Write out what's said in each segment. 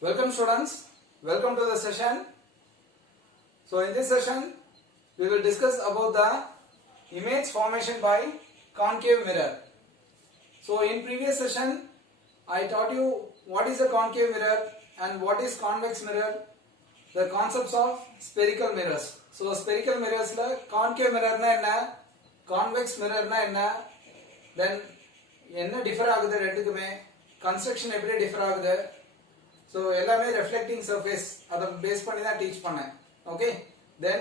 Welcome students, welcome to the session. So in this session we will discuss about the image formation by concave mirror. So in previous session I taught you what is a concave mirror and what is convex mirror, the concepts of spherical mirrors. So spherical mirrors la concave mirror na enna, convex mirror na enna, then enna differ agudhu rendukume, construction eppadi differ agudhu. So எல்லாமே reflecting surface அத base பண்ணி தான் teach பண்ணேன். Okay, then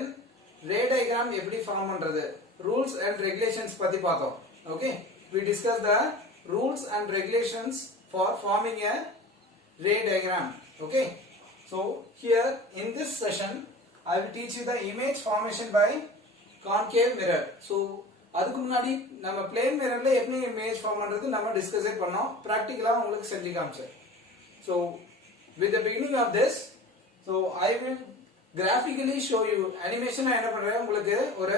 ray diagram எப்படி form பண்றது, rules and regulations பத்தி பார்த்தோம். Okay, we discussed the rules and regulations for forming a ray diagram. Okay, so here in this session I will teach you the image formation by concave mirror. So அதுக்கு முன்னாடி நம்ம plane mirrorல எப்படி image form பண்றது நம்ம discuss பண்ணோம், பிராக்டிகலா உங்களுக்கு செஞ்சு காமிச்சேன். So with the beginning of this, so I will graphically show you animation. நான் என்ன பண்றேன், உங்களுக்கு ஒரு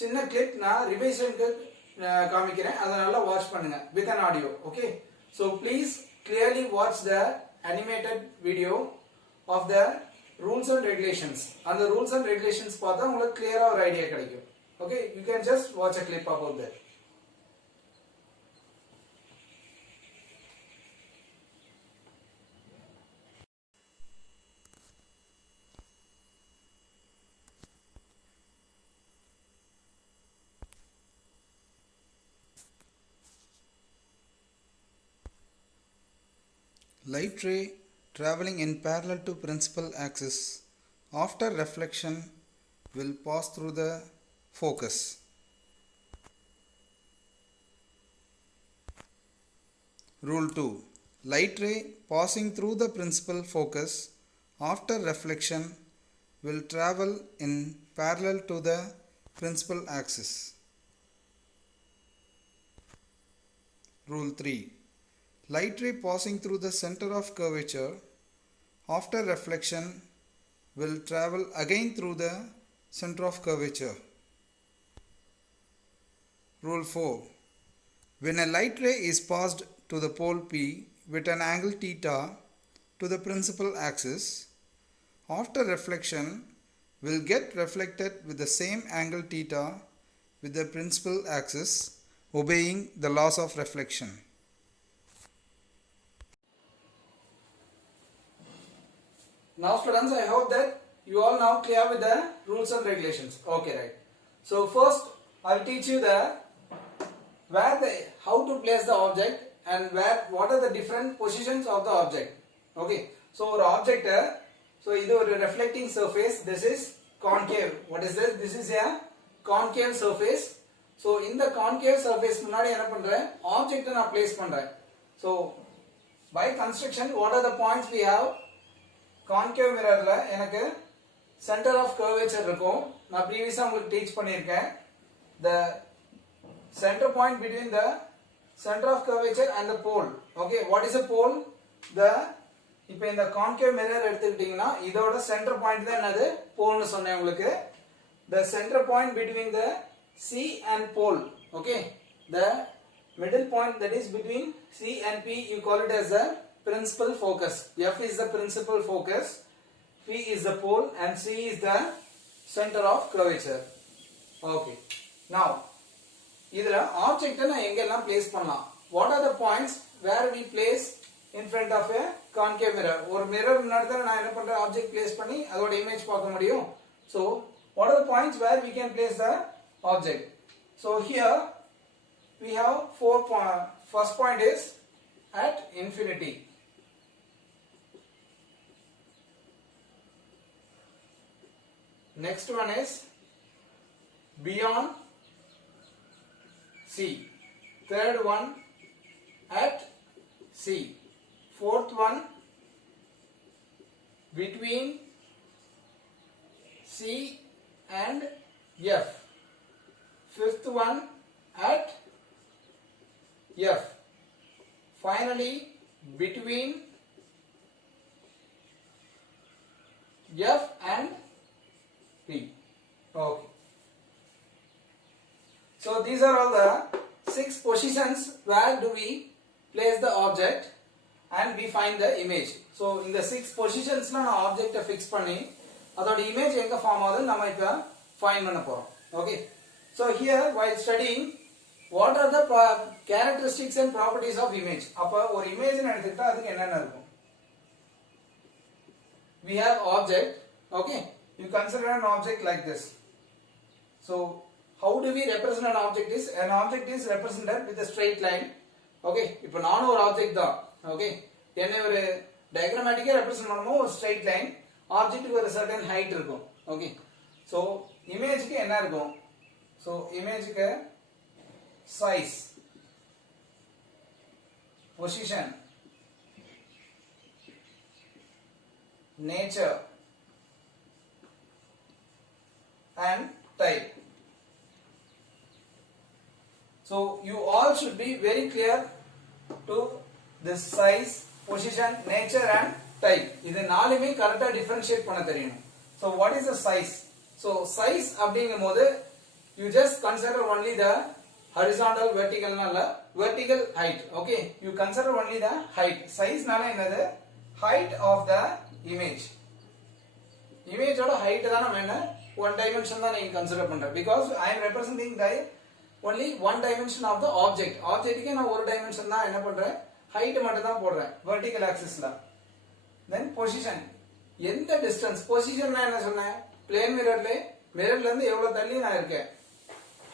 சின்ன clip நான் ரிவைஷனுக்கு காமிக்கிறேன், அதனால வாட்ச் பண்ணுங்க with an audio. Okay, so please clearly watch the animated video of the rules and regulations. And the rules and regulations பார்த்தா உங்களுக்கு clear-ஆ ஒரு ஐடியா கிடைக்கும். Okay, you can just watch a clip about that. Light ray traveling in parallel to principal axis after reflection will pass through the focus. Rule 2. Light ray passing through the principal focus after reflection will travel in parallel to the principal axis. Rule 3. Light ray passing through the center of curvature after reflection will travel again through the center of curvature. Rule 4. When a light ray is passed to the pole P with an angle theta to the principal axis, after reflection will get reflected with the same angle theta with the principal axis, obeying the laws of reflection. Now students, I hope that you all now clear with the rules and regulations. Okay, right. So first I will teach you the how to place the object and what are the different positions of the object. Okay, so ஒரு object, so இது ஒரு reflecting surface, this is concave. What is this? This is a concave surface. So in the concave surface முன்னாடி என்ன பண்றேன், object நான் place பண்றேன். So by construction, what are the points we have? concave mirrorல எனக்கு center of curvature இருக்கும், நான் previously உங்களுக்கு teach பண்ணியிருக்கேன். The center point between the center of curvature and the pole. Okay, what is a pole? இப்போ இந்த concave mirror எடுத்துக்கிட்டீங்கன்னா இதோட center point தான் என்னது, pole னு சொன்னேன் உங்களுக்கு. The center point between the C and pole. Okay, the middle point that is between C and P, you call it as the principal focus. F is the principal focus, P is the pole, and C is the center of curvature. Okay, now idhula object na engella place pannalam. What are the points where we place in front of a concave mirror? Or mirror munadha na enna pandra object place panni adoda image paaka mudiyum. So what are the points where we can place the object? So here we have 4 points. First point is at infinity. Next one is beyond C. Third one at C. Fourth one between C and F. Fifth one at F. Finally between F and P. Okay. So these are all the 6 positions where do we place the object, and we find the image. So in the 6 positions la na object fix panni adoda image enga form avudhu nama ipa find panna porom. Okay, so here while studying what are the characteristics and properties of image, appo or image nu eduthitta adukku enna irukum. We have object. Okay, you consider an object like this. So how do we represent an object? Is an object is represented with a straight line. Okay, ipo nanu or object da. Okay, enna oru diagrammatic represent பண்ணுமோ ஒரு straight line, object க்கு ஒரு certain height இருக்கும். Okay, so image க்கு என்ன இருக்கும்? So image க்கு size, position, nature and type. So you all should be very clear to this size, position, nature and type. இது நாலுமே கரெக்ட்டா differentiate பண்ண தெரியணும். So what is the size? So size அப்படிங்கும்போது you just consider only the horizontal, vertical nalla vertical height. Okay, you consider only the height. Size nala என்னது? Height of the image. Image oda height தான வேணும், one dimension தான் நீங்க consider பண்ற, because I am representing the only one dimension of the object. Object க்கு நான் ஒரு dimension தான் என்ன பண்றேன், height மட்டும் தான் போடுறேன் vertical axis ல. Then position, எந்த distance, position நான் என்ன சொன்னேன், plane mirror ல mirror ல இருந்து எவ்வளவு தள்ளி நான் இருக்கேன்,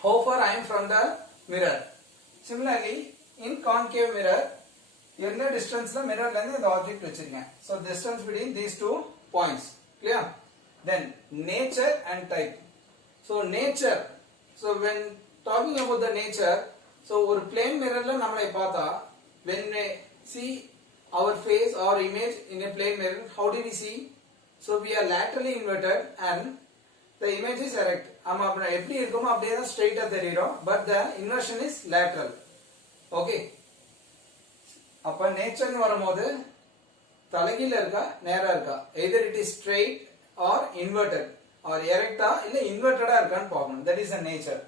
how far I am from the mirror. Similarly in concave mirror என்ன distance ல mirror ல இருந்து இந்த object வச்சிருக்கேன். So distance between these two points. Clear? Then nature and type. So nature, so when talking about the nature, so ஒரு plane mirror ல நம்மளை பார்த்தா when we see our face or image in a plane mirror, how do we see? So we are laterally inverted and the image is erect. நம்ம அப்ப எப்படி இருக்குமோ அப்படியே தான் ஸ்ட்ரைட்டா தெரியும், but the inversion is lateral. Okay, அப்ப nature வரும்போது தலைகீழ இருக்கா நேரா இருக்கா, either it is straight or inverted or erect இல்ல inverted இருக்கான்னு பார்க்கணும். That is the nature.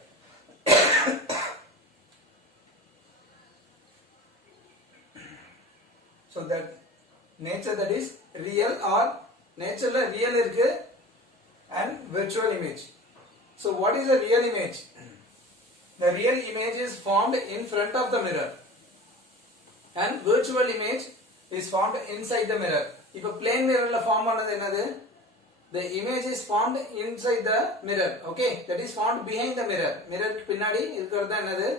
So that nature, that is real or nature la real irukku and virtual image. So what is a real image? The real image is formed in front of the mirror and virtual image is formed inside the mirror. If a plane mirror la form பண்ணது என்னது, the image is formed inside the mirror. Okay, that is formed behind the mirror. Mirror க்கு பின்னாடி இருக்குறது என்னது,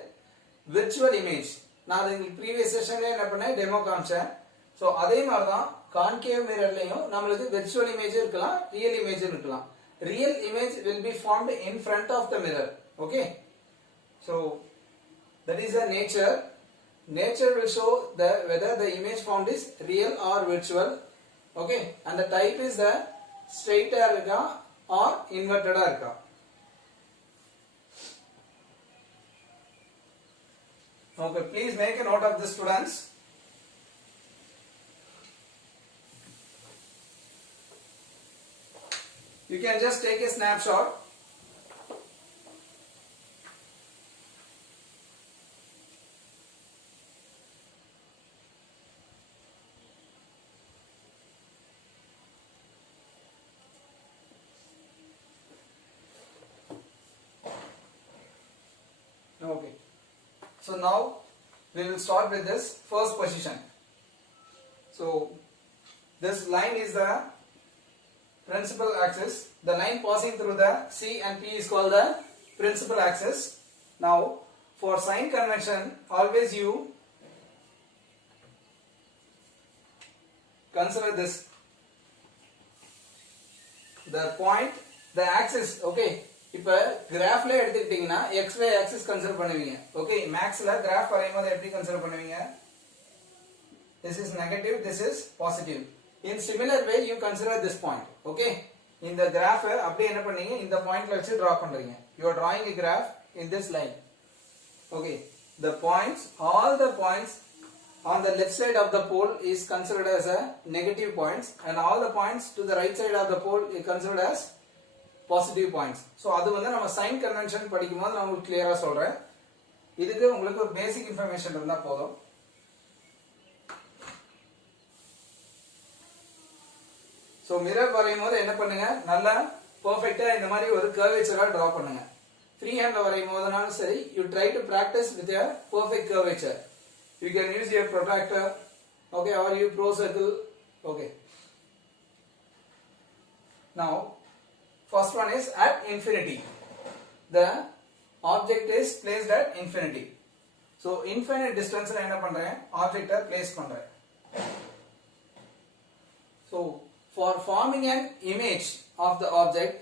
virtual image. நான் உங்களுக்கு previous sessionல என்ன பண்ணேன், demo காமிச்சேன். So அதே மாதிரி தான் concave mirrorலயும் நமக்கு virtual image இருக்கலாம், real image இருக்கலாம். Real image will be formed in front of the mirror. Okay, so that is the nature. Nature will show the whether the image formed is real or virtual. Okay, and the type is the straight irukka or inverted irukka. Okay, please make a note of this, students. You can just take a snapshot. Okay, so now we will start with this first position. So this line is the principal axis. The line passing through the C and P is called the principal axis. Now for sign convention, always you consider this, the point, the axis. Okay, இப்ப கிராஃப்ல எடுத்துக்கிட்டீங்கன்னா xy axis consider பண்ணுவீங்க. Okay, மேக்ஸ்ல graph வரையும்போது எப்படி consider பண்ணுவீங்க, this is negative, this is positive. In similar way you consider this point. Okay, இந்த graph அப்படியே என்ன பண்ணீங்க, இந்த பாயிண்ட்ல வச்சு டிரா பண்றீங்க. You are drawing a graph in this line. Okay, the points, all the points on the left side of the pole is considered as a negative points and all the points to the right side of the pole is considered as positive points. So அது வந்து நம்ம sign convention படிக்கும்போது நான் உங்களுக்கு கிளியரா சொல்றேன். இதுக்கு உங்களுக்கு ஒரு பேசிக் இன்ஃபர்மேஷன் இருந்தா போதும். ஸோ மிரர் வரையும் போது என்ன பண்ணுங்க, நல்லா பர்ஃபெக்டா இந்த மாதிரி ஒரு கர்வேச்சரா டிரா பண்ணுங்க. ஃப்ரீ ஹேண்ட்ல வரையும் போதுனாலும் சரி, you try to practise with a perfect curvature. You can use your protractor, okay, or you pro circle, okay. Now first one is at infinity. The object is placed at infinity. So infinite distance la enna pandren, object ah place pandren. So for forming an image of the object,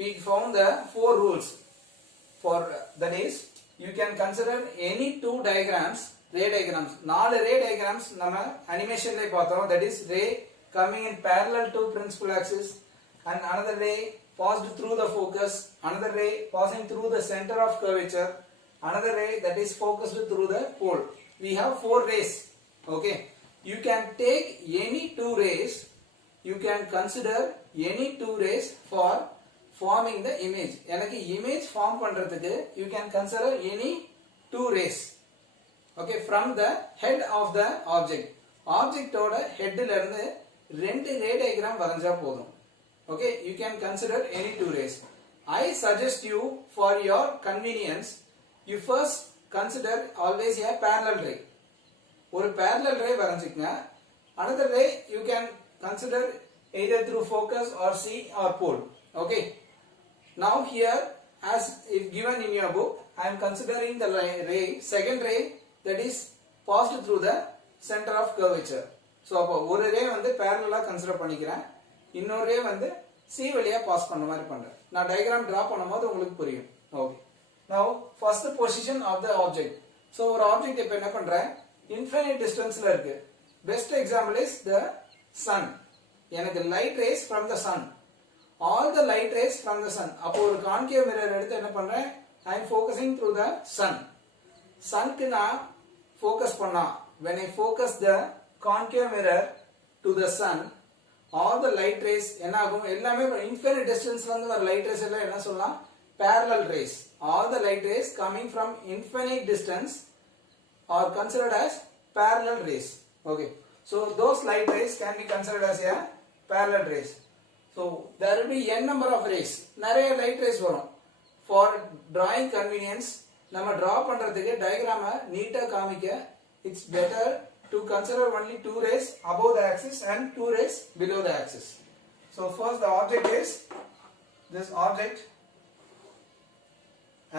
we found the 4 rules. For that is, you can consider any 2 diagrams, ray diagrams. 4 ray diagrams nama animation la paathom. That is ray coming in parallel to principal axis, and another ray passed through the focus, another ray passing through the center of curvature, another ray that is focused through the pole. We have 4 rays. Okay, you can take any 2 rays, you can consider any 2 rays for forming the image. எனக்கு image form பண்றதுக்கு you can consider any 2 rays, okay, from the head of the object. Object ஓட head ல இருந்து 2 ray diagram வரைஞ்சா போதும். Okay, you can consider any 2 rays. I suggest you, for your convenience, you first consider always a parallel ray. ஒரு parallel ray வரைஞ்சிக்கங்க. Another ray you can consider either through focus or C or pole. Okay. Now here, as if given in your book, I am considering the ray, second ray, that is passed through the center of curvature. So அப்போ ஒரு ray வந்து parallel-ஆ consider பண்ணிக்கிறேன், இன்னொரு ray வந்து C வழியா pass பண்ண மாதிரி பண்றேன். நான் diagram draw பண்ணும்போது உங்களுக்கு புரியும். Okay. Now first position of the object. So ஒரு object இப்போ என்ன பண்றேன், infinite distance-ல இருக்கு. Best example is the sun. எனக்கு light rays from the sun. All the light rays from the sun. அப்போ ஒரு concave mirror எடுத்து என்ன பண்றேன், I am focusing through the sun. Sun க்கு நான் focus பண்ணா, when I focus the concave mirror to the sun, all the light rays என்ன ஆகும், எல்லாமே infinite distance ல இருந்து வர light rays எல்லாம் என்ன சொல்லலாம், parallel rays. All the light rays coming from infinite distance are considered as parallel rays. Okay, so those light rays can be considered as a parallel rays. So there will be n number of rays, நிறைய light rays வரும். For drawing convenience, நம்ம draw பண்றதுக்கு diagram நீட்டா காமிக்க, it's better to consider only 2 rays above the axis and 2 rays below the axis. So first the object is this object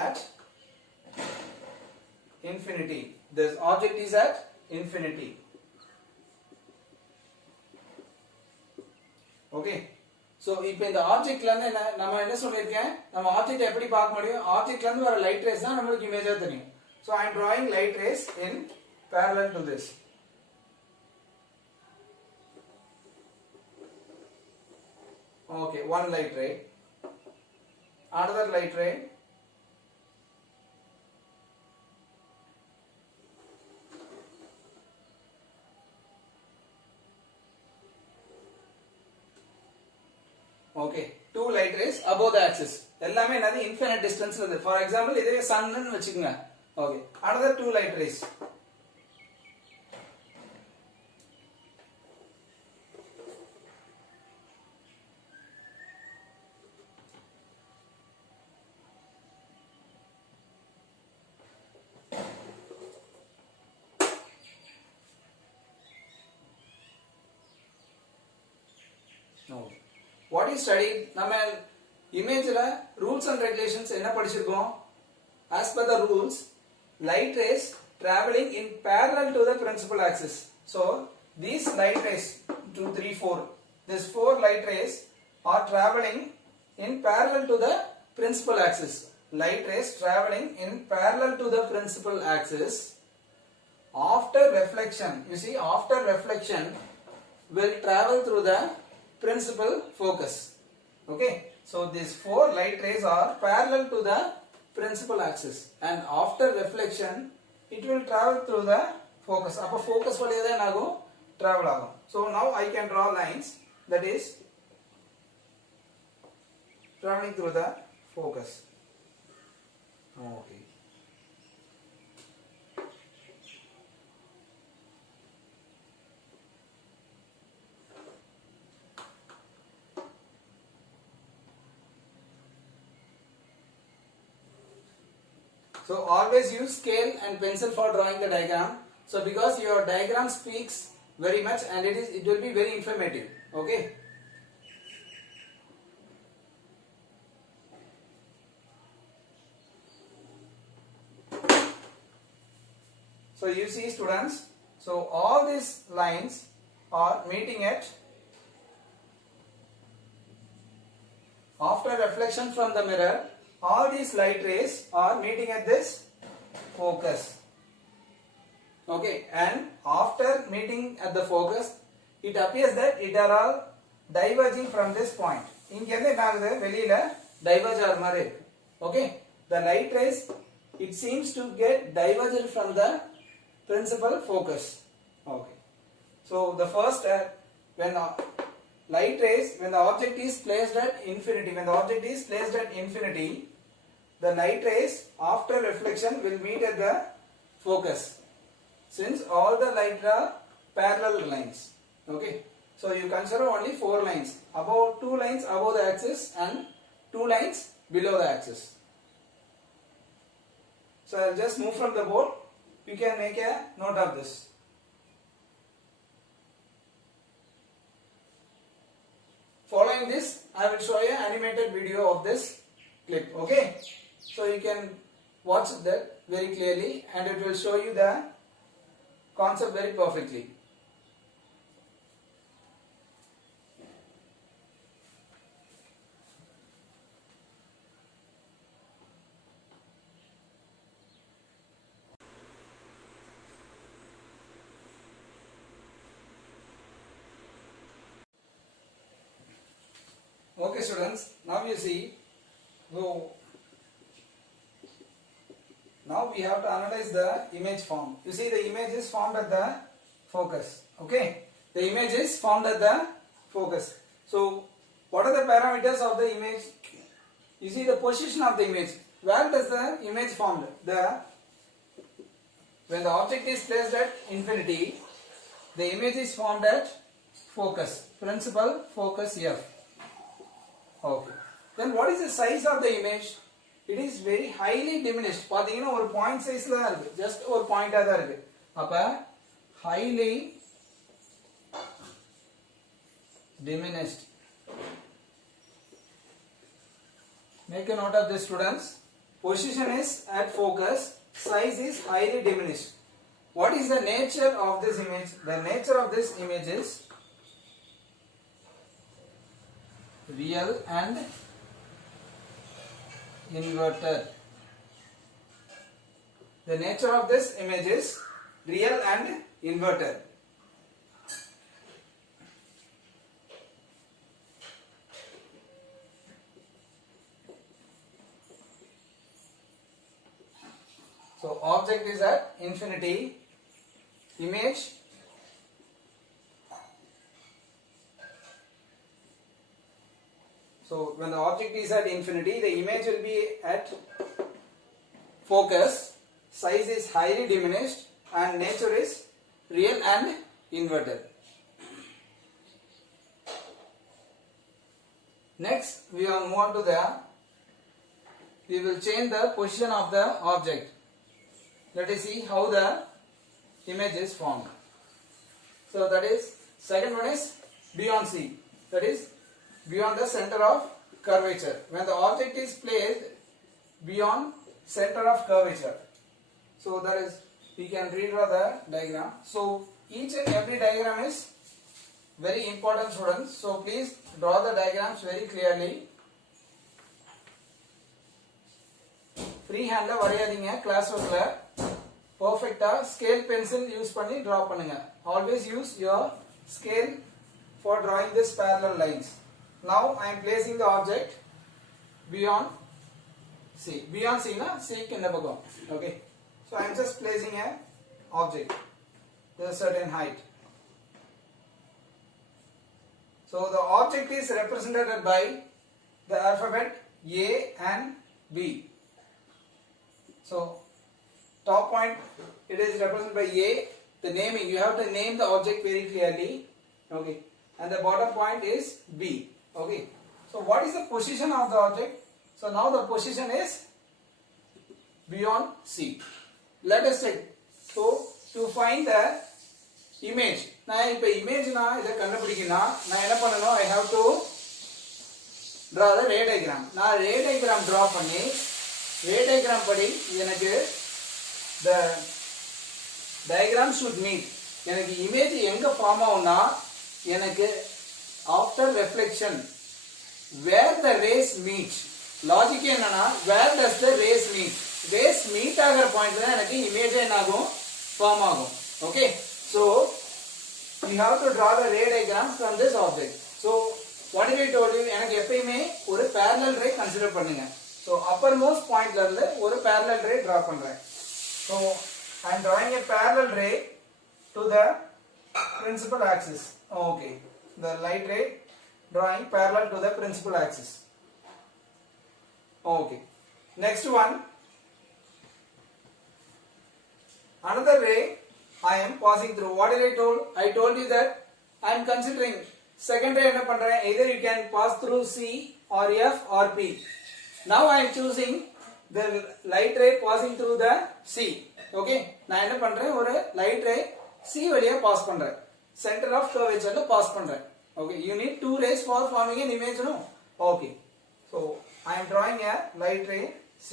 at infinity. This object is at infinity. Okay. So இப்போ இந்த ஆப்ஜெக்ட்ல இருந்து நம்ம என்ன சொல்லிருக்கேன், நம்ம object எப்படி பார்க்க முடியும், ஆப்ஜெக்ட்ல இருந்து வர லைட் ரேஸ் தான் நமக்கு இமேஜா தெரியும். So I am drawing light rays in parallel to this. Okay, one light ray, another light ray, okay, 2 light rays above the axis. எல்லாமே என்னது infinite distance ல இருக்கு. For example, இதுவே sun ன்னு வெச்சுக்கங்க. Okay, another 2 light rays. No. What is studied, நம்ம இமேஜ்ல rules and regulations என்ன படிச்சிருக்கோம், as per the rules, light rays traveling in parallel to the principal axis. So these light rays 2 3 4, these 4 light rays are traveling in parallel to the principal axis. Light rays traveling in parallel to the principal axis. After reflection, you see, after reflection will travel through the principal focus. Okay, so these 4 light rays are parallel to the principal axis, and after reflection it will travel through the focus. அப்ப focus வழியா தான் ஆகும், travel ஆகும். So now I can draw lines, that is traveling through the focus. Okay. So always use scale and pencil for drawing the diagram. So because your diagram speaks very much and it will be very informative. Okay. So you see students, so all these lines are meeting at, after reflection from the mirror, all these light rays are meeting at this focus. Okay, and after meeting at the focus, it appears that it are all diverging from this point. இங்க இருந்து என்ன ஆகுது, வெளியில diverge ஆகிற மாதிரி இருக்கு. Okay, the light rays, it seems to get diverged from the principal focus. Okay, so the first when light rays, when the object is placed at infinity, the light rays after reflection will meet at the focus, since all the light are parallel lines. Okay, so you consider only 4 lines, about 2 lines above the axis and 2 lines below the axis. So I will just move from the board. You can make a note of this. Following this, I will show you an animated video of this clip. Okay, so you can watch that very clearly and it will show you the concept very perfectly. Okay students, now you see, so now we have to analyze the image form. You see the image is formed at the focus. Okay, the image is formed at the focus. So what are the parameters of the image? You see the position of the image. Where does the image formed? When the object is placed at infinity, the image is formed at focus, principal focus F. Okay. Then what is the size of the image? It is very highly diminished. பாத்தீங்கன்னா ஒரு point size தான் இருக்கு. Just ஒரு point ஆ தான் இருக்கு. அப்ப highly diminished. Make a note of this students. Position is at focus. Size is highly diminished. What is the nature of this image? The nature of this image is real and inverted. The nature of this image is real and inverted. So object is at infinity, image so when the object is at infinity, the image will be at focus, size is highly diminished and nature is real and inverted. Next we will move on to we will change the position of the object. Let us see how the image is formed. So that is, second one is beyond C, that is beyond the center of curvature. When the object is placed beyond center of curvature, so that is, we can redraw the diagram. So each and every diagram is very important students, so please draw the diagrams very clearly. Free hand la variyadinga, class work la perfect scale pencil use panni draw பண்ணுங்க. Always use your scale for drawing this parallel lines. Now I am placing the object beyond C. Beyond C na C kinda pagam. Okay. So I am just placing a object with a certain height. So the object is represented by the alphabet A and B. So top point, it is represented by A. The naming, you have to name the object very clearly. Okay. And the bottom point is B. Okay. So what is the position of the object? So now the position is beyond C. Let us take. So to find the image, நான் இப்ப image நான் இதை கண்டுபிடிக்கணும்னா நான் என்ன பண்ணணும்? I have to draw the ray diagram. நான் ray diagram draw பண்ணி ray diagram படி எனக்கு the diagram should meet. எனக்கு image எங்க ஃபார்ம் ஆகும்னா எனக்கு after reflection where the rays meet. Logic என்னன்னா where does the rays meet? rays meet ஆகிற பாயிண்ட்ல தான் எனக்கு image என்ன ஆகும்? ஃபார்ம் ஆகும். Okay, so we have to draw the ray diagram from this object. So what did I told you? எனக்கு எப்பயுமே ஒரு parallel ray consider பண்ணுங்க. So uppermost pointல இருந்து ஒரு parallel ray draw பண்றேன். So I am drawing a parallel ray to the principal axis. Okay, the light ray drawing parallel to the principal axis. Okay, next one, another ray I am passing through. What did I told? I told you that I am considering second ray என்ன பண்றேன்? Either you can pass through C or F or P. Now I am choosing the light ray passing through the C. Okay, நான் என்ன பண்றேன்? ஒரு light ray C வழியா pass பண்றேன். Center of curvature pass பண்றேன். Okay, you need two rays for forming an image, no? Okay, so I am drawing a light ray C.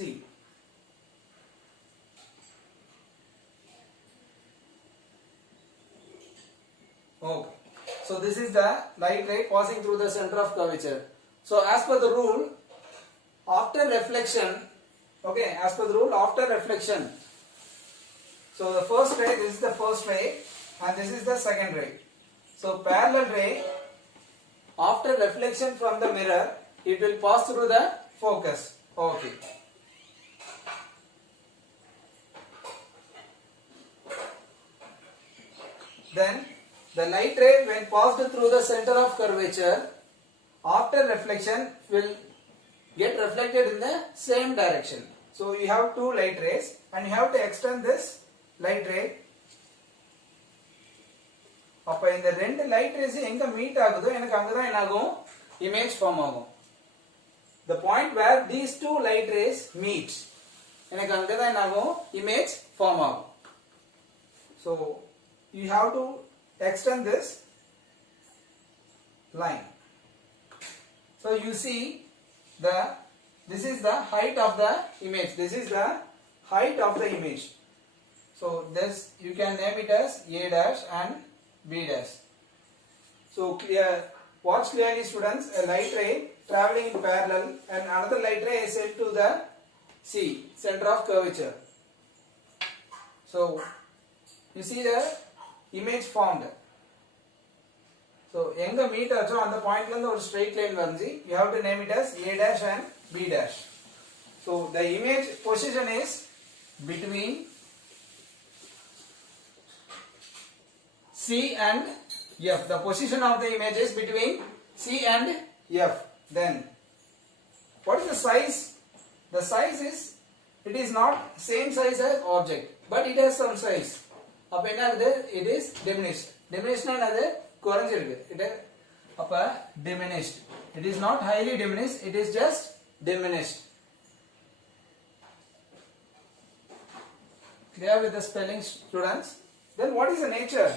Okay, so this is the light ray passing through the center of curvature. So as per the rule, after reflection, okay, as per the rule, after reflection, so the first ray, this is the first ray and this is the second ray. So parallel ray, after reflection from the mirror, it will pass through the focus. Okay, then the light ray when passed through the center of curvature, after reflection will get reflected in the same direction. So you have two light rays and you have to extend this light ray. அப்ப இந்த ரெண்டு light race எங்க meet ஆகுதோ எனக்கு அங்க தான் என்ன ஆகும்? இமேஜ் ஃபார்ம் ஆகும். The point where these two light rays meet, எனக்கு அங்க தான் என்ன ஆகும்? இமேஜ் ஃபார்ம் ஆகும். So you have to extend this line. So you see this is the height of the image. This is the height of the image. So this you can name it as A dash and B dash. So clear, watch clearly students, a light ray traveling in parallel and another light ray is sent to the C, center of curvature. So you see the image formed. So எங்க meet ஆச்சோ அந்த பாயிண்ட்ல இருந்து ஒரு straight line வரைஞ்சி you have to name it as A dash and B dash. So the image position is between C and F. The position of the image is between C and F. Then what is the size? The size is, it is not same size as object but it has some size. அப்ப என்ன ஆகுது? It is diminished. Diminished என்னது? குறைஞ்சிருக்கு. It அப்ப diminished. It is not highly diminished, it is just diminished. Clear with the spelling students? Then what is the nature?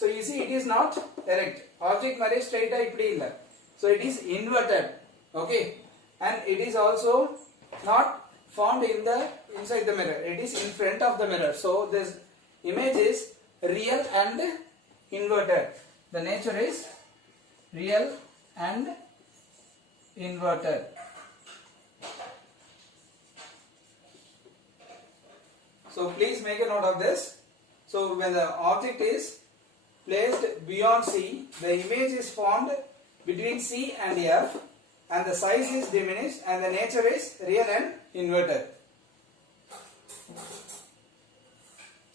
So you see it is not erect. Object mare straight இப்படி இல்ல. So it is inverted. Okay, and it is also not formed inside the mirror. It is in front of the mirror. So this image is real and inverted. The nature is real and inverted. So please make a note of this. So when the object is placed beyond C, the image is formed between C and F and the size is diminished and the nature is real and inverted.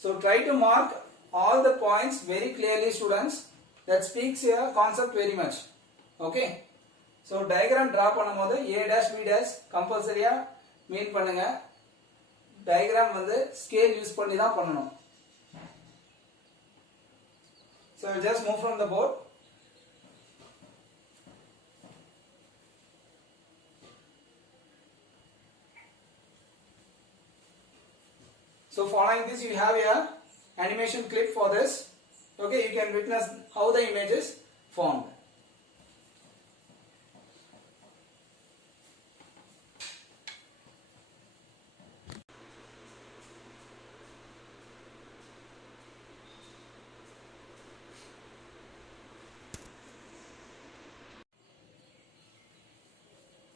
So try to mark all the points very clearly students. That speaks your concept very much. Okay, so diagram draw பண்ணும்போது A dash B dash கம்பல்சரியா மீன் பண்ணுங்க. diagram வந்து scale use பண்ணி தான் பண்ணணும். So I'll just move from the board. So following this, you have a animation clip for this. Okay, you can witness how the image is formed.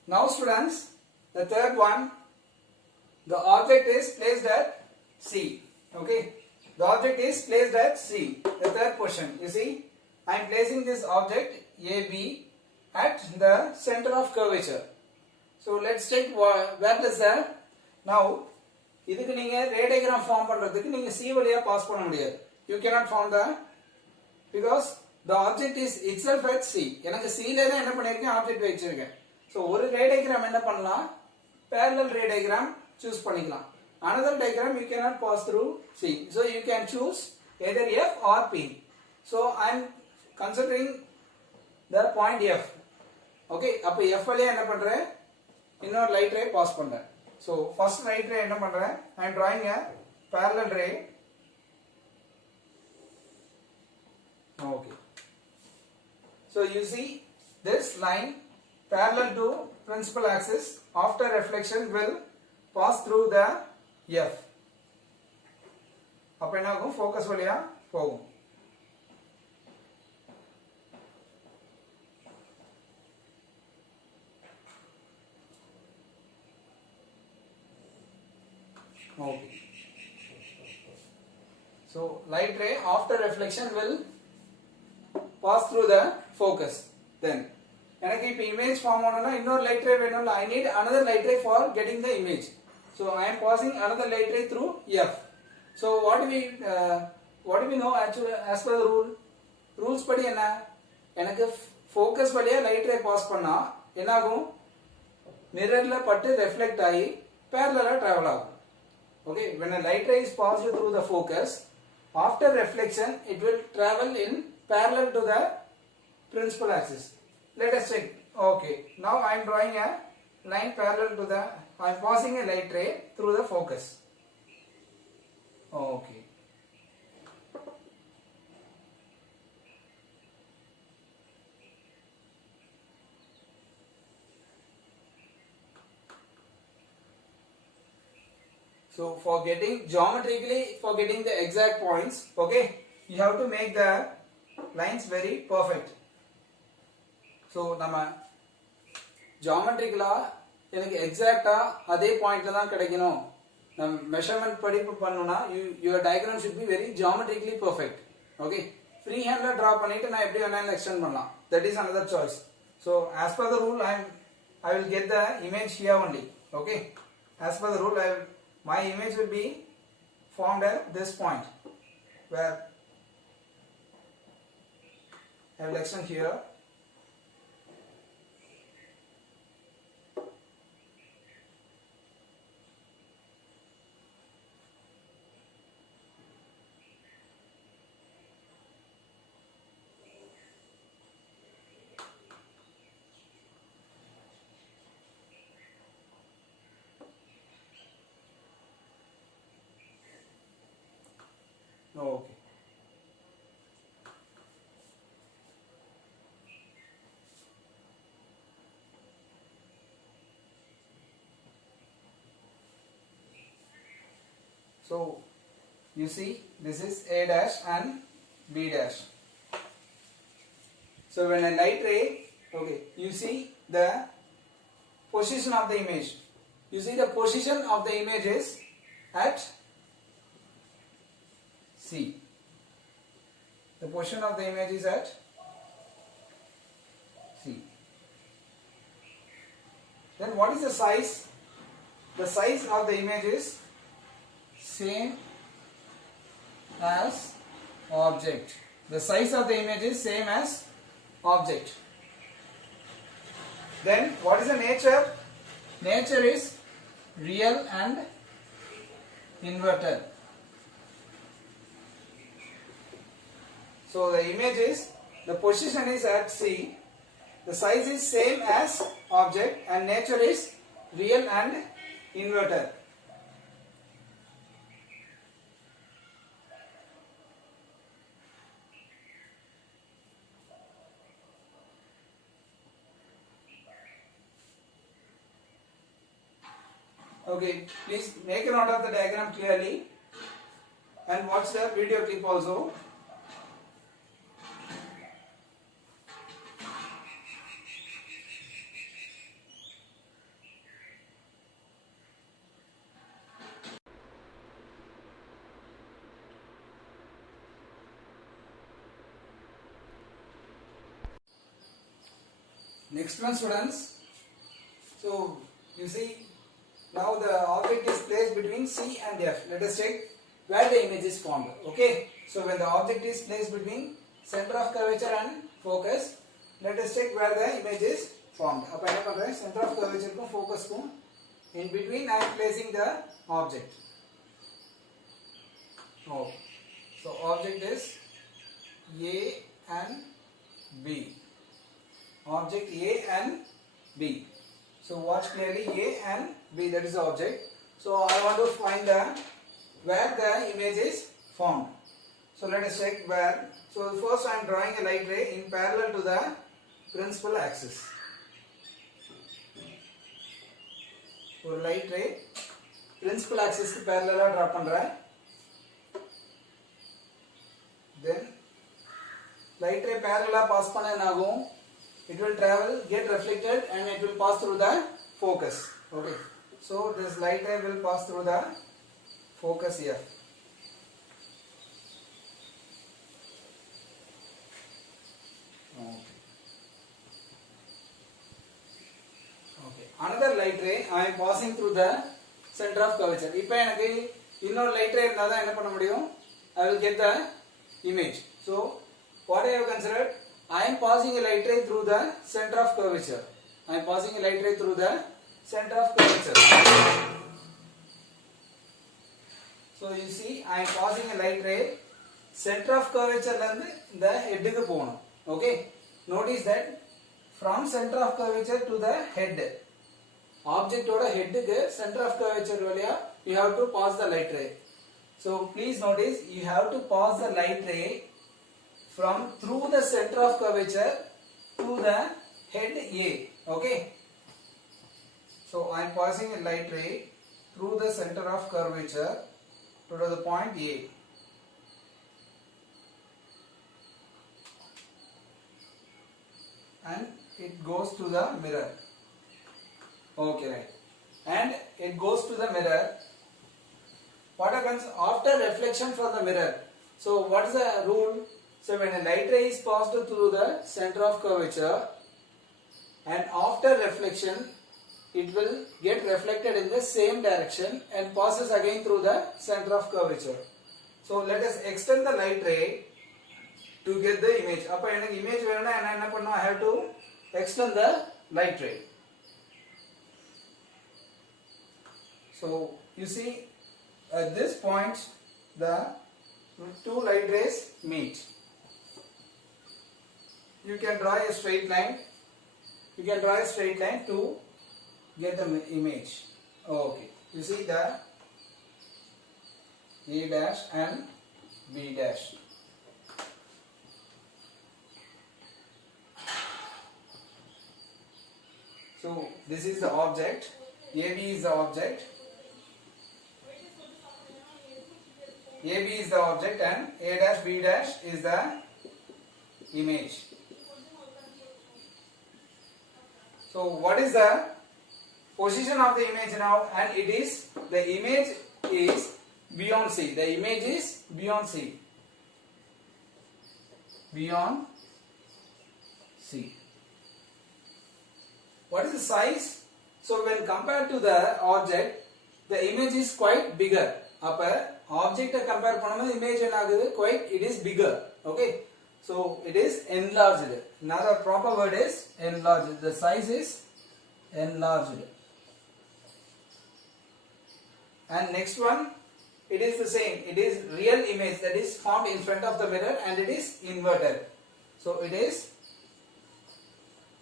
Now students, the third one, the object is placed at C. Okay, the object is placed at C. The third question, you see, I am placing this object AB at the center of curvature. So let's check where does that. Now, இதுக்கு நீங்க ray diagram form பண்றதுக்கு நீங்க C வழியா pass பண்ண முடியாது. You cannot form the because the object is itself at C. எனக்கு C ல தான் என்ன பண்ணிருக்கேன் ஆப்ஜெக்ட் வச்சிருக்கேன். So ஒரு ray diagram என்ன பண்ணலாம்? Parallel ray diagram choose பண்ணிக்கலாம். Another diagram you cannot pass through C. So you can choose either F or P. So I am considering the point F. Okay, அப்ப F வழியா என்ன பண்றேன்? இன்னொரு light ray pass பண்றேன். So first light ray என்ன பண்றேன்? I am drawing a parallel ray. Okay. So you see this line parallel to principal axis after reflection will pass through the F. அப்ப என்ன ஆகும்? focus வழியா போகும். Okay. So light ray after reflection will pass through the focus. Then எனக்கு இப்ப image form ஆனனா இன்னொரு light ray வேணும்ல. I need another light ray for getting the image. So I am passing another light ray through F. So what do we know actually as per the rules படி என்ன? எனக்கு focus வழியா light ray pass பண்ணா என்ன ஆகும்? mirrorல பட்டு reflect ஆகி parallel travel ஆகும். Okay, when a light ray is passed through the focus, after reflection, it will travel in parallel to the principal axis. Let us check. Okay, now I am drawing a line parallel to the, I am passing a light ray through the focus. Okay. So for getting geometrically, for getting the exact points, okay, you have to make the lines very perfect. So நம்ம geometrically எனக்கு எக்ஸாக்ட்டா அதே பாயிண்ட்ல தான் கிடைக்கணும். நம்ம measurement படி பண்ணனும்னா your diagram should be very geometrically perfect. Okay, free hand ல டிரா பண்ணிட்டு நான் எப்படி வேணாலும் எக்ஸ்டெண்ட் பண்ணலாம். That is another choice. So as per the rule I will get the image here only. Okay, as per the rule my image will be formed at this point where I will extend here. Okay. So you see this is A dash and B dash. So when a light ray, okay, you see the position of the image. You see the position of the image is at C. The position of the image is at C. Then what is the size? The size of the image is same as object. The size of the image is same as object. Then what is the nature? Nature is real and inverted. So the image is, the position is at C, the size is same as object and nature is real and inverted. Okay, please make a note of the diagram clearly and watch the video clip also. Next one, students. So you see, now the object is placed between C and F. Let us check where the image is formed. Okay. So when the object is placed between center of curvature and focus, let us check where the image is formed. Appo enna pandren, center of curvature ku focus ku in between I am placing the object. Oh. So object is A and B. Object A and B. So watch clearly, A and B, that is the object. So I want to find where the image is formed. So let us check where. So first I am drawing a light ray in parallel to the principal axis. So light ray principal axis ku parallel draw pandren. Then light ray parallel pass panna enagum, it will travel, get reflected, and it will pass through the focus. Okay. So this light ray will pass through the focus here. Okay. Another light ray I am passing through the center of curvature. Ipo enakku innor light ray irundha enna panna mudiyum, I will get the image. So what I have considered, I am passing a light ray through the center of curvature. I am passing a light ray through the center of curvature. So you see, I am passing a light ray center of curvature and the head ku poganum. Okay. Notice that from center of curvature to the head, object oda head ku center of curvature valiya you have to pass the light ray. So please notice, you have to pass the light ray from through the center of curvature to the head A. Okay. So I am passing a light ray through the center of curvature to the point A. And it goes to the mirror. Okay, right. And it goes to the mirror. What happens after reflection from the mirror? So what is the rule? So when a light ray is passed through the center of curvature, and after reflection it will get reflected in the same direction and passes again through the center of curvature. So let us extend the light ray to get the image. Appo enak image verana enna pannu, I have to extend the light ray. So you see, at this point the two light rays meet. You can draw a straight line. You can draw a straight line to get the image. Okay. You see the A dash and B dash. So this is the object. AB is the object. AB is the object and A dash B dash is the image. So what is the position of the image now? And it is, the image is beyond C. The image is beyond C. Beyond C. What is the size? So when compared to the object, the image is quite bigger. Upper object compare pannumbodhu image enagudhu quite, it is bigger. Okay. So it is enlarged. Another proper word is enlarged. The size is enlarged. And next one, it is the same. It is real image that is formed in front of the mirror and it is inverted. So it is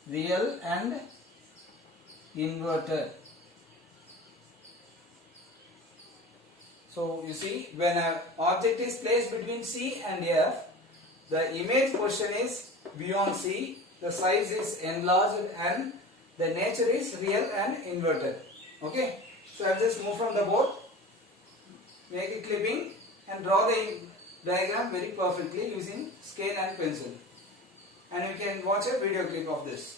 real and inverted. So you see, when an object is placed between C and F, the image position is beyond C, the size is enlarged and the nature is real and inverted. Okay. So I'll just move from the board, make a clipping and draw the diagram very perfectly using scale and pencil. And you can watch a video clip of this.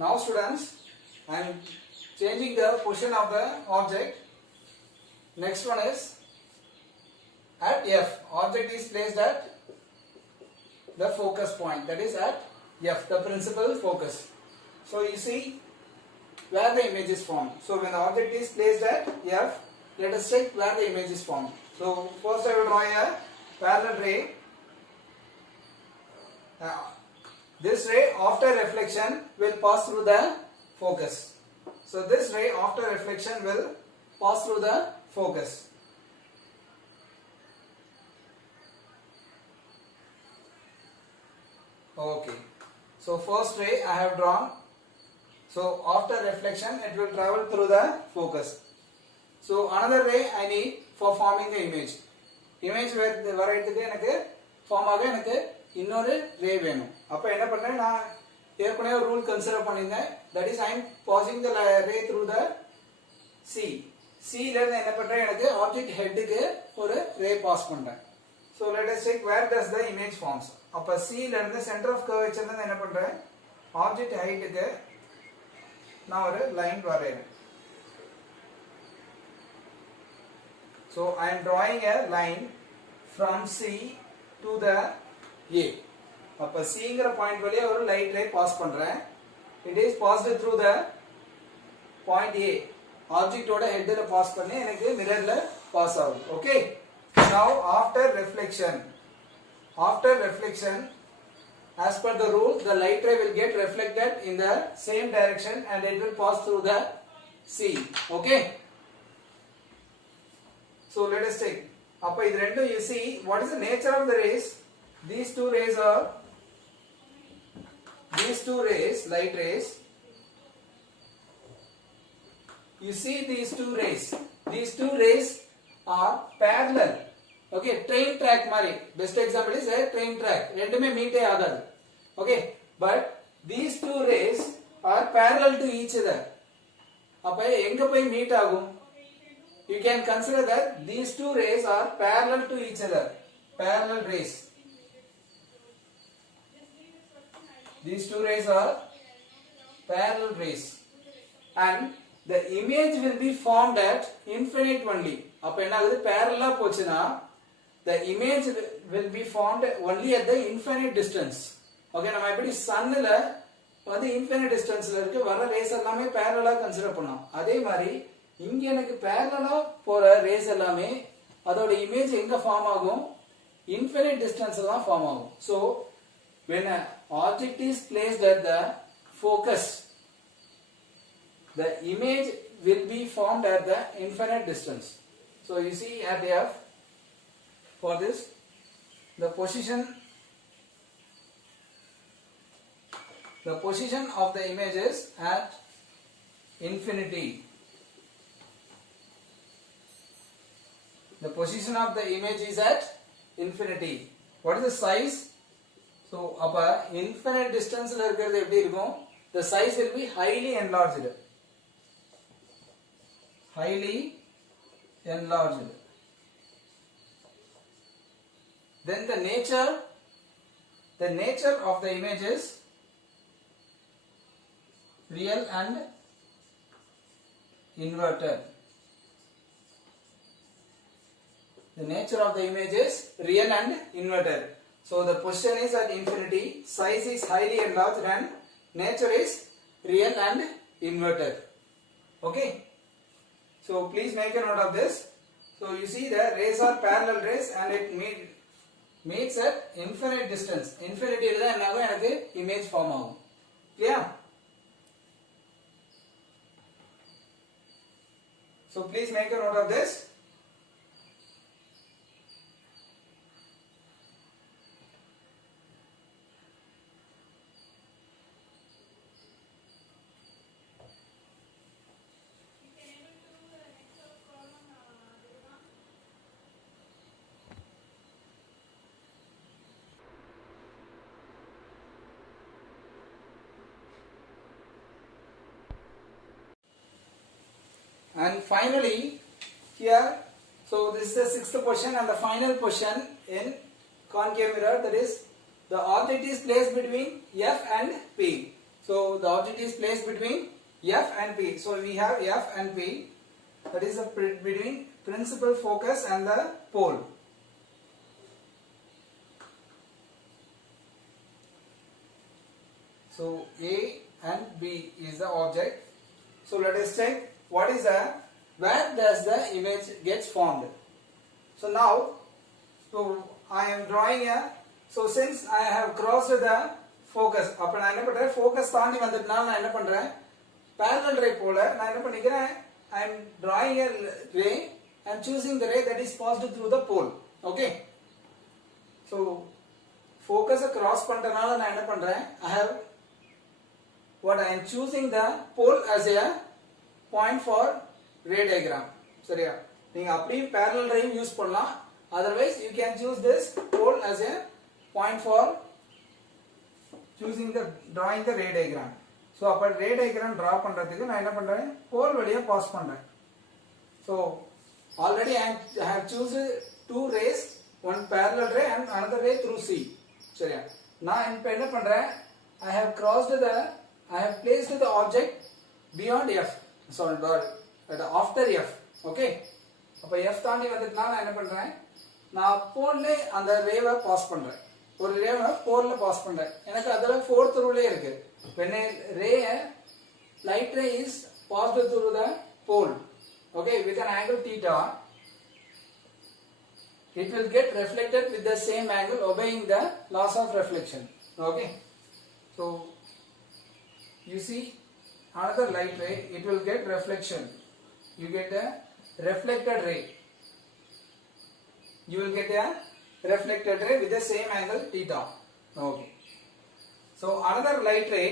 Now students, I am changing the position of the object. Next one is at F. Object is placed at the focus point, that is at F, the principal focus. So you see where the image is formed. So when the object is placed at F, let us check where the image is formed. So first I will draw a parallel ray. This ray after reflection will pass through the focus. So this ray after reflection will pass through the focus. Okay. So first ray I have drawn. So after reflection it will travel through the focus. So another ray I need for forming the image. Image வரையறதுக்கு எனக்கு form ஆக எனக்கு இன்னொரு ரே வேணும். அப்ப என்ன பண்றேன், நான் ஏற்கனவே ஒரு ரூல் கன்சிடர் பண்ணிருந்தேன். That is I am passing the ray through the C. C ல இருந்து என்ன பண்றேன், எனக்கு ஆப்ஜெக்ட் ஹெட்க்கு ஒரு ரே பாஸ் பண்றேன். So let us check where does the image forms. அப்ப C ல இருந்து சென்டர் ஆஃப் கர்வேச்சர்ல இருந்து என்ன பண்றேன், ஆப்ஜெக்ட் ஹைட்க்கு நான் ஒரு line வரையறேன். So I am drawing a line from C to the A. அப்ப Cங்கிற பாயிண்ட் வழியா ஒரு லைட் ரே பாஸ் பண்றேன். It is passed through the point A. ஆப்ஜெக்ட்டோட ஹெட்ல பாஸ் பண்ணி எனக்கு மிரர்ல பாஸ் ஆகும். Okay. Now after reflection, as per the rule, the light ray will get reflected in the same direction and it will pass through the C. Okay. So let us take. Appa idu rendu you see what is the nature of the rays. These two rays, light rays. You see these two rays. These two rays are parallel. Okay, train track mari. Best example is a train track. Rendume meet agadu. Okay, but these two rays are parallel to each other. Appa enga poi meet agum? You can consider that these two rays are parallel to each other. Parallel rays. These two rays are parallel rays. And the image will be formed at infinite only. அப்ப என்ன ஆகுது, parallel போச்சுனா the image will be formed only at the infinite distance. Okay, நம்ம எப்படி sunல வந்து infinite distanceல இருக்கு, வர rays எல்லாமே parallel கன்சிடர் பண்ணோம். அதே மாதிரி இங்க எனக்கு parallel போற rays எல்லாமே அதோட image எங்க ஃபார்ம் ஆகும், infinite distanceல தான் ஃபார்ம் ஆகும். So when an object is placed at the focus, the image will be formed at the infinite distance. So you see at F, for this the position of the image is at infinity. The position of the image is at infinity. What is the size? So அப்ப infinite distanceல இருக்கிறது எப்படி இருக்கும், the size will be highly enlarged. Then the nature of the image is real and inverted. The nature of the image is real and inverted. So the position is at infinity, size is highly enlarged, and nature is real and inverted. Okay. So please make a note of this. So you see the rays are parallel rays and it meets at infinite distance. Infinity la enna agum enakku image form agum. Clear? So please make a note of this. And finally, here, so this is the sixth question and the final question in concave mirror, that is the object is placed between F and P. So the object is placed between F and P. So we have F and P, that is between principal focus and the pole. So A and B is the object. So let us check what is the, where does the image gets formed. So now, so I am drawing a, so since I have crossed the focus, அப்ப நான் என்ன பண்றேன், focus தாண்டி வந்ததுனால நான் என்ன பண்றேன், parallel ray போல நான் என்ன பண்ணிக்கிறேன், I am drawing a ray and choosing the ray that is passed through the pole. Okay. So focus cross பண்றதுனால நான் என்ன பண்றேன், I have what I am choosing the pole as a point for ray diagram. சரியா, நீங்க அப்படியே parallel ray use பண்ணலாம். Otherwise you can choose this pole as a point for choosing the drawing the ray diagram. So அப்ப ray diagram draw பண்றதுக்கு நான் என்ன பண்றேன், pole வழியா பாஸ் பண்றேன். So already I have chosen two rays, one parallel ray and another ray through C. சரியா, நான் இப்ப என்ன பண்றேன், I have crossed the, I have placed the object beyond F. Sorry, after F. Okay. அப்ப F தாண்டி வந்ததுனால நான் என்ன பண்றேன், நான் போல்ல அந்த ரேவை பாஸ் பண்றேன், ஒரு ரேவை போல்ல பாஸ் பண்றேன். எனக்கு அதுல fourth rule இருக்கு, when a ray, light ray is passed through the pole, okay, with an angle theta, it will get reflected with the same angle, obeying the laws of reflection. Okay. So you see another light ray, it will get reflection, you get a reflected ray, you will get a reflected ray with the same angle theta. Okay. So another light ray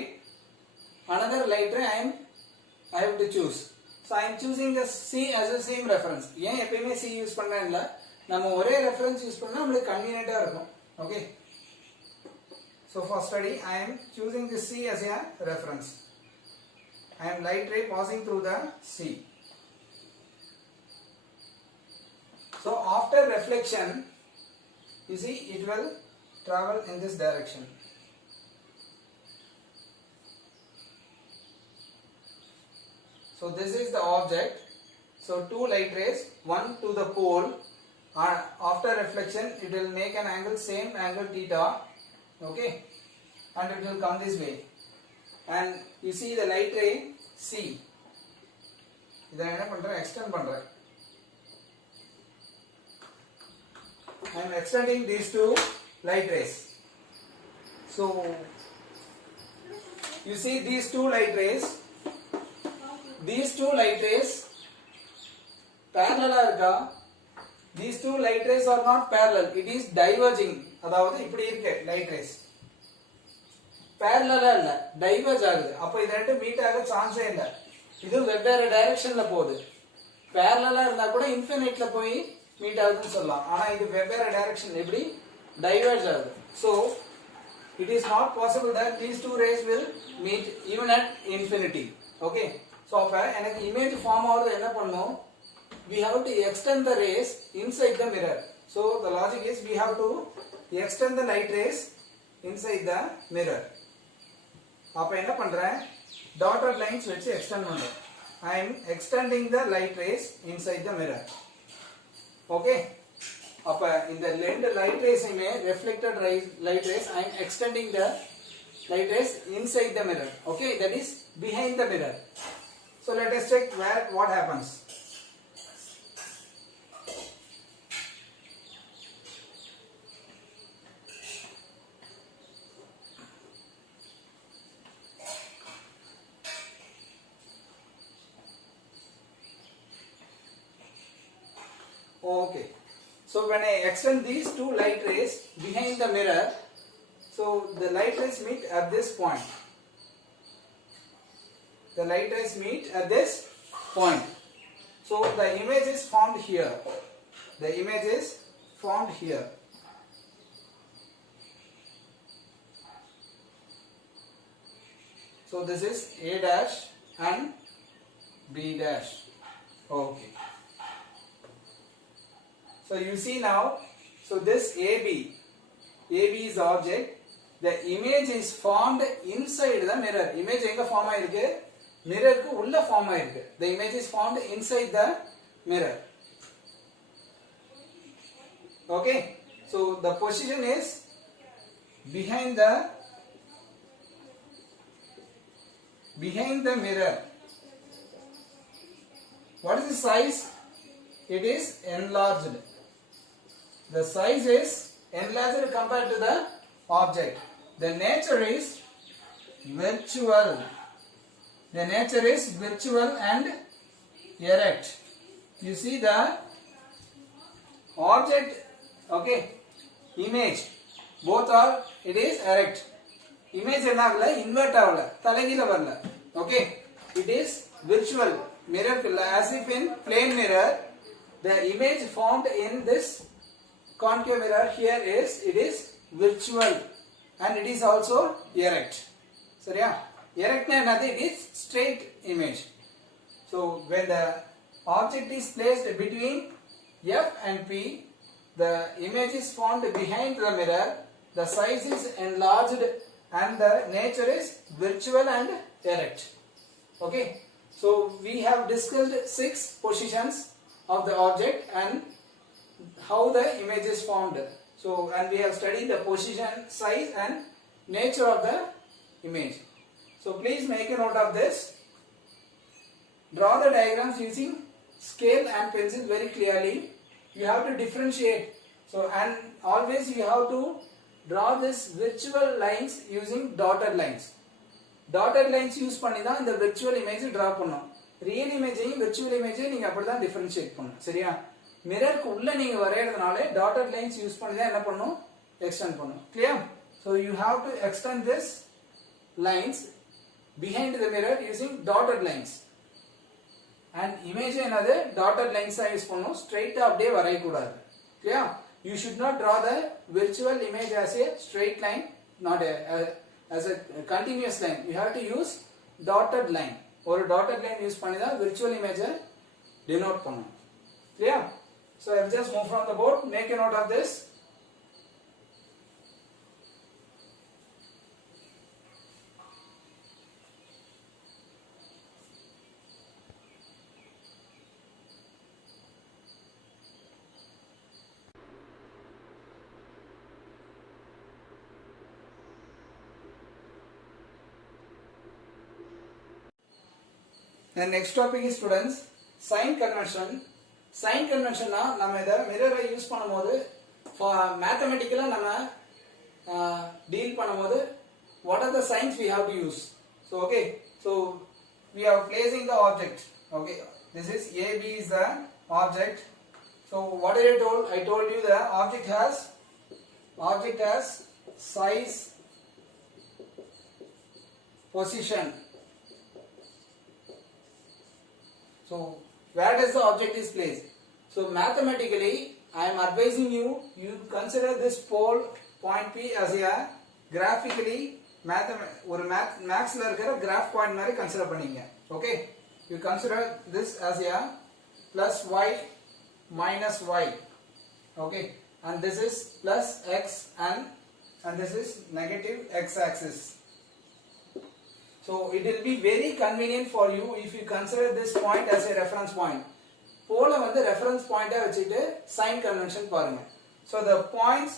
I have to choose. So I am choosing the C as the same reference. ஏன் எப்பயுமே C use பண்றேன் இல்ல, நம்ம ஒரே reference use பண்ணா நமக்கு கன்வீனியன்ட்டா இருக்கும். Okay. So for study I am choosing the C as a reference. I am light ray passing through the C. So after reflection, you see it will travel in this direction. So this is the object. So two light rays, one to the pole, and after reflection it will make an angle, same angle theta. Okay, and it will come this way. And you see the light ray C. இதை என்ன பண்றேன், extend பண்றேன். I am extending these two light rays. So you see these two light rays parallel இருக்கா, these two light rays are not parallel, it is diverging. அதாவது இப்படி இருக்கு light rays, parallel இல்ல, diverge ஆகுது. அப்ப இது ரெண்டு மீட் ஆக சான்ஸே இல்ல, இது வெவ்வேறு டைரக்ஷன்ல போகுது. parallel இருந்தா கூட இன்ஃபினிட்ல போய் மீட் ஆகுதுன்னு சொல்லலாம், ஆனா இது வெவ்வேறு டைரக்ஷன் எப்படி diverge ஆகுது. So it is not possible that these two rays will meet even at infinity. Okay. So அப்ப எனக்கு இமேஜ் ஃபார்ம் ஆகுறது என்ன பண்ணும், we have to extend the rays inside the mirror. So the logic is we have to extend the light rays inside the mirror. அப்ப என்ன பண்றேன், dotted lines வச்சு extend பண்றேன். I am extending the light rays inside the mirror. Okay. அப்ப இந்த ரெண்டு light rays ஐயுமே reflected light rays, I am extending the light rays inside the mirror. Okay, that is behind the mirror. So let us check what happens. Okay. So when I extend these two light rays behind the mirror, so the light rays meet at this point. The light rays meet at this point. So the image is formed here. The image is formed here. So this is A dash and B dash. Okay. So you see now, so this AB is the object. The image is formed inside the mirror. Image enga form ஆயிருக்கு? Mirror க்கு உள்ள form ஆயிருக்கு. The image is formed inside the mirror. Okay. So the position is behind the mirror. What is the size? It is enlarged. The size is enlarged compared to the object. The nature is virtual. The nature is virtual and erect. You see the object, okay, image, both are, it is erect. Image enagala invert avula, thalagila varala. Okay, it is virtual. Mirror as if in plane mirror, the image formed in this concave mirror here is, it is virtual and it is also erect. Sariya? Erect na enadhu? It is straight image. So when the object is placed between F and P, the image is formed behind the mirror, the size is enlarged and the nature is virtual and erect. Okay, so we have discussed 6 positions of the object and how the image is formed. So, and we have studied the position, size and nature of the image. So please make a note of this. Draw the diagrams using scale and pencil very clearly. You have to differentiate. So, and always you have to draw this virtual lines using dotted lines. Dotted lines use பண்ணி தான் இந்த virtual image draw பண்ணோம். Real image ஐயும் virtual image ஐயும் நீங்க அப்படி தான் differentiate பண்ணணும். சரியா? மிரருக்கு உள்ள நீங்க வரையறதுனால dotted lines யூஸ் பண்ணி தான் என்ன பண்ணும்? Extend பண்ணும். Clear? So you have to extend this lines behind the mirror using dotted lines. And image என்னது? Dotted lines ஆ யூஸ் பண்ணும். Straight அப்படியே வரைய கூடாது. Clear? You should not draw the virtual image as a straight line, not as a continuous line. You have to use dotted line. ஒரு dotted line use பண்ணி தான் virtual image denote பண்ணும். Clear? So I will just move from the board. Make a note of this. The next topic is students, sign convention. Sign convention na நம்ம இத mirror use பண்ணும்போது mathematically நம்ம deal பண்ணும்போது what are the signs we have to use? So okay, so we are placing the object. Okay, this is AB is the object. So what did I told? I told you the object has size, position. So where does the object is placed? So mathematically I am advising you consider this pole point P as a graphically ஒரு mathsல இருக்கிற graph point மாதிரி consider பண்ணீங்க. Okay, you consider this as a plus y minus y. Okay, and this is plus x and this is negative x axis. So it will be very convenient for you if you consider this point as a reference point. Pole வந்து reference point வச்சிட்டு sign convention பாருங்க. So the points,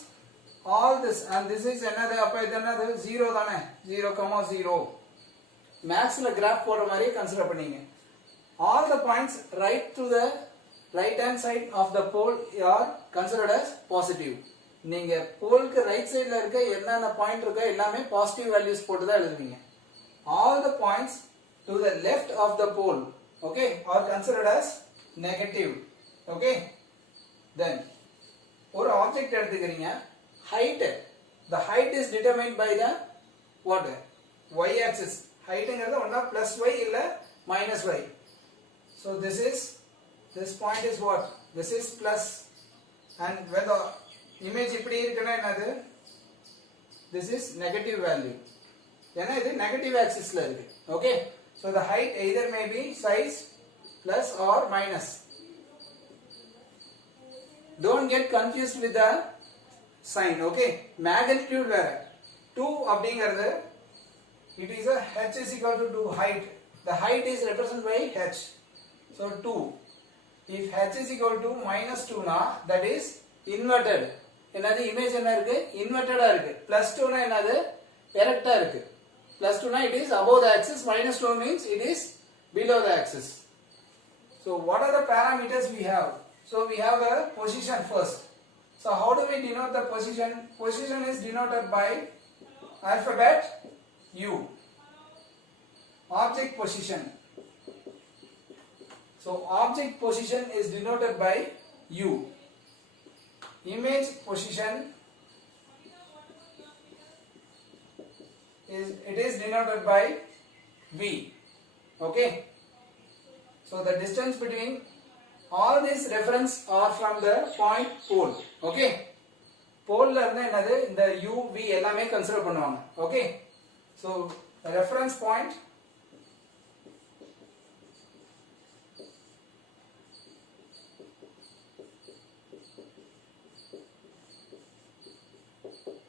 all this and this is another அப்ப இது என்னது 0 தானே 0,0. Maxல graph போடுற மாதிரி consider பண்ணீங்க. All the points right to the right hand side of the pole are considered as positive. நீங்க போலுக்கு ரைட் சைடுல இருக்க என்னென்ன பாயிண்ட் இருக்கோ எல்லாமே பாசிட்டிவ் வேல்யூஸ் போட்டு தான் எழுதுவீங்க. All the points to the left of the pole, okay, are considered as negative. Okay, then ஒரு object எடுத்துக்கிறீங்க, height, the height is determined by the what? Y axis. Height ங்கிறது ஒண்ணா plus y இல்ல minus y. So this point is what? This is plus, and when the image இப்படி இருக்குன்னா என்னது? This is negative value. ஏன்னா இது negative axisல இருக்கு. Okay, so the height either may be size plus or minus. Don't get confused with the sign. Okay, magnitude where 2 அப்படிங்கிறது it is a h is equal to 2 height. The height is represented by h. So 2. If h is equal to minus 2 na, that is inverted. என்னது image என்ன இருக்கு inverted ஆ இருக்கு. Plus 2 na என்னது erect ஆ இருக்கு. Plus 2 na it is above the axis, minus 2 means it is below the axis. So what are the parameters we have? So we have the position first. So how do we denote the position? Position is denoted by alphabet U. Object position. So object position is denoted by U. Image position is denoted by V. Okay. So the distance between all these reference are from the point pole. Okay. Pole la irundha enadhu inda U V ellame consider பண்ணுவாங்க. Okay. So the reference point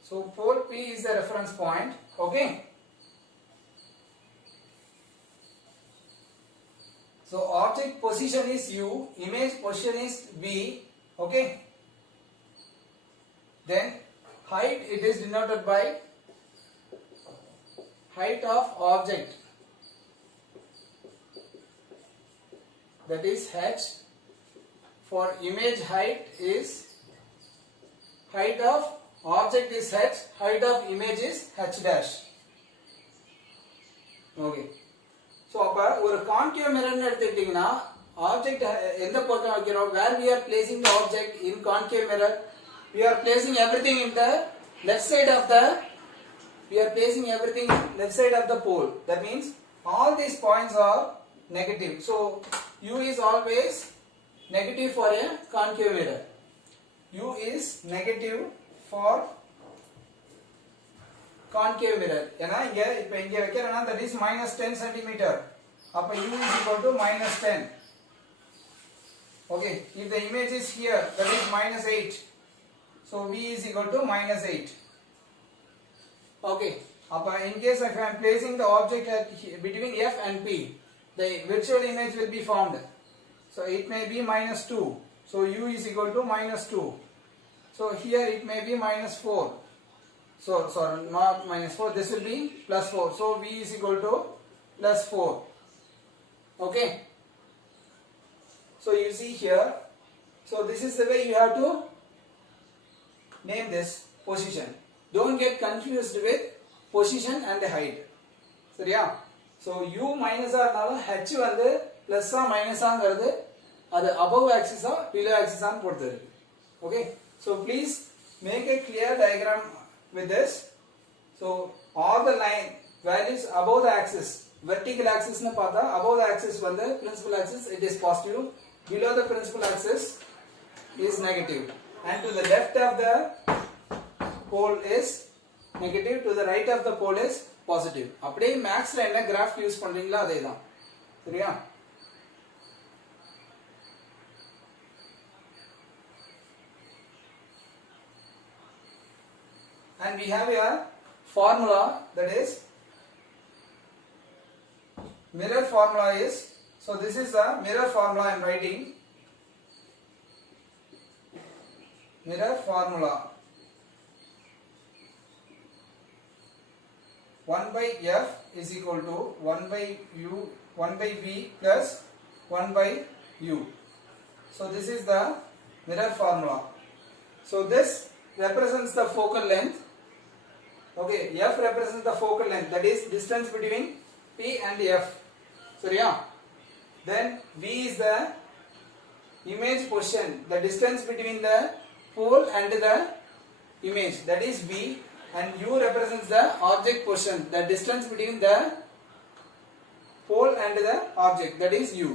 so pole P is the reference point. Okay. So object position is U, image position is V. Okay. Then height, it is denoted by height of object, that is h. For image height is height of object is h, height of image is h dash. Okay. So அப்ப ஒரு concave mirror ன்னு எடுத்துக்கிட்டீங்கன்னா object எந்த பக்கம் வைக்கிறோம், where we are placing the object in concave mirror, we are placing everything in the left side of the pole. That means all these points are negative. So U is always negative for a concave mirror. U is negative for concave mirror. ஏனா இங்க இப்ப இங்க வைக்கிறேன்னா that is minus 10 cm. அப்ப U is equal to minus 10. Okay, if the image is here, that is minus 8. So V is equal to minus 8. Okay, appa in case if I am placing the object at between F and P, the virtual image will be formed. So it may be minus 2. So U is equal to minus 2. So here it may be minus 4. So sorry, not minus 4. This will be plus 4. So V is equal to plus 4. Okay. So you see here. So this is the way you have to name this position. Don't get confused with position and the height. சரியா? So U minus ஆனால H வந்து plus ஆ minus ஆங்கிறது அது above axis ஆ below axis ஆன்னு பொறுத்து இருக்கு. Okay. So please make a clear diagram with this. So all the line values above the axis, vertical axis னு பார்த்தா above the axis வந்து principal axis it is positive, below the principal axis is negative, and to the left of the pole is negative, to the right of the pole is positive. அப்படியே மேக்ஸ்ல என்ன graph use பண்றீங்களோ அதேதான். சரியா? And we have a formula, that is mirror formula is, so this is the mirror formula I am writing. Mirror formula 1 by F is equal to 1 by U, 1 by V plus 1 by U. So this is the mirror formula. So this represents the focal length. Okay, F represents the focal length, that is distance between P and F. Sorry, yeah. Then V is the image position, the distance between the pole and the image, that is V, and U represents the object position, the distance between the pole and the object, that is U.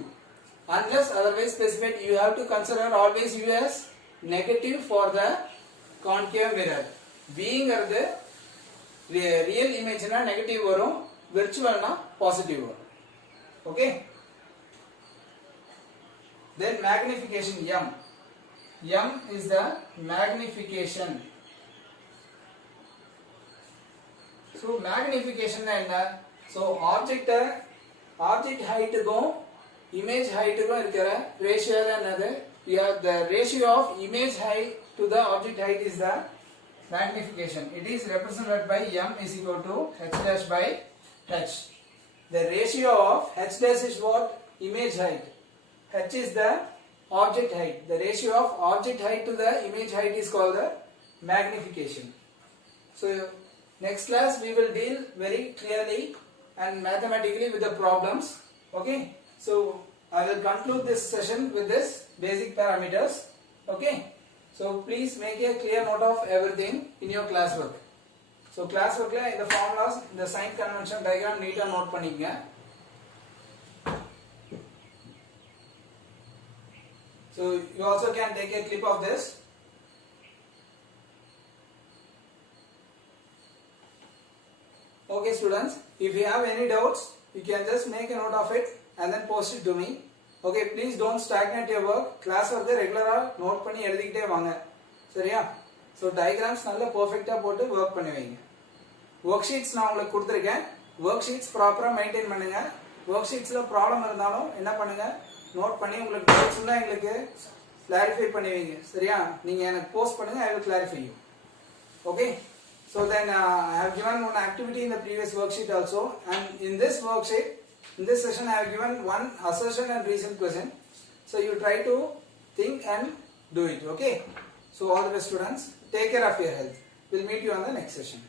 Unless otherwise specified, you have to consider always U as negative for the concave mirror. V ங்கிறது real image na negative varum, virtual na positive varum. Okay. Then magnification M. M is the magnification. So magnification enna? So object height go image height go irukra ratio enadhu? Yeah, the ratio of image height to the object height is the magnification. It is represented by M is equal to h dash by h. The ratio of h dash is what? Image height. H is the object height. The ratio of object height to the image height is called the magnification. So next class we will deal very clearly and mathematically with the problems. Okay. So I will conclude this session with this basic parameters. Okay. So please make a clear note of everything in your classwork. So classwork la in the formulas, the sign convention diagram neat note பண்ணிக்கங்க. So you also can take a clip of this. Okay students, if you have any doubts, you can just make a note of it and then post it to me. Okay, please don't stagnate your work. Class work regular note பண்ணி எழுதிக்கிட்டே வாங்க. சரியா? So diagrams நல்ல perfect-ஆ போட்டு work பண்ணி வைங்க. Worksheets நான் உங்களுக்கு கொடுத்திருக்கேன். Worksheets proper-ஆ maintain பண்ணுங்க. Worksheets-ல problem இருந்தாலும் என்ன பண்ணுங்க? நோட் பண்ணி உங்களுக்கு டவுட்ஸ் இருந்தா எங்களுக்கு கிளாரிஃபை பண்ணி வைங்க. சரியா? நீங்க எனக்கு போஸ்ட் பண்ணுங்க, I will clarify you. Okay? So then I have given one activity in the previous worksheet also, and in this worksheet, in this session I have given one assertion and reason question. So you try to think and do it. Okay? So all the best students, take care of your health. We'll meet you on the next session.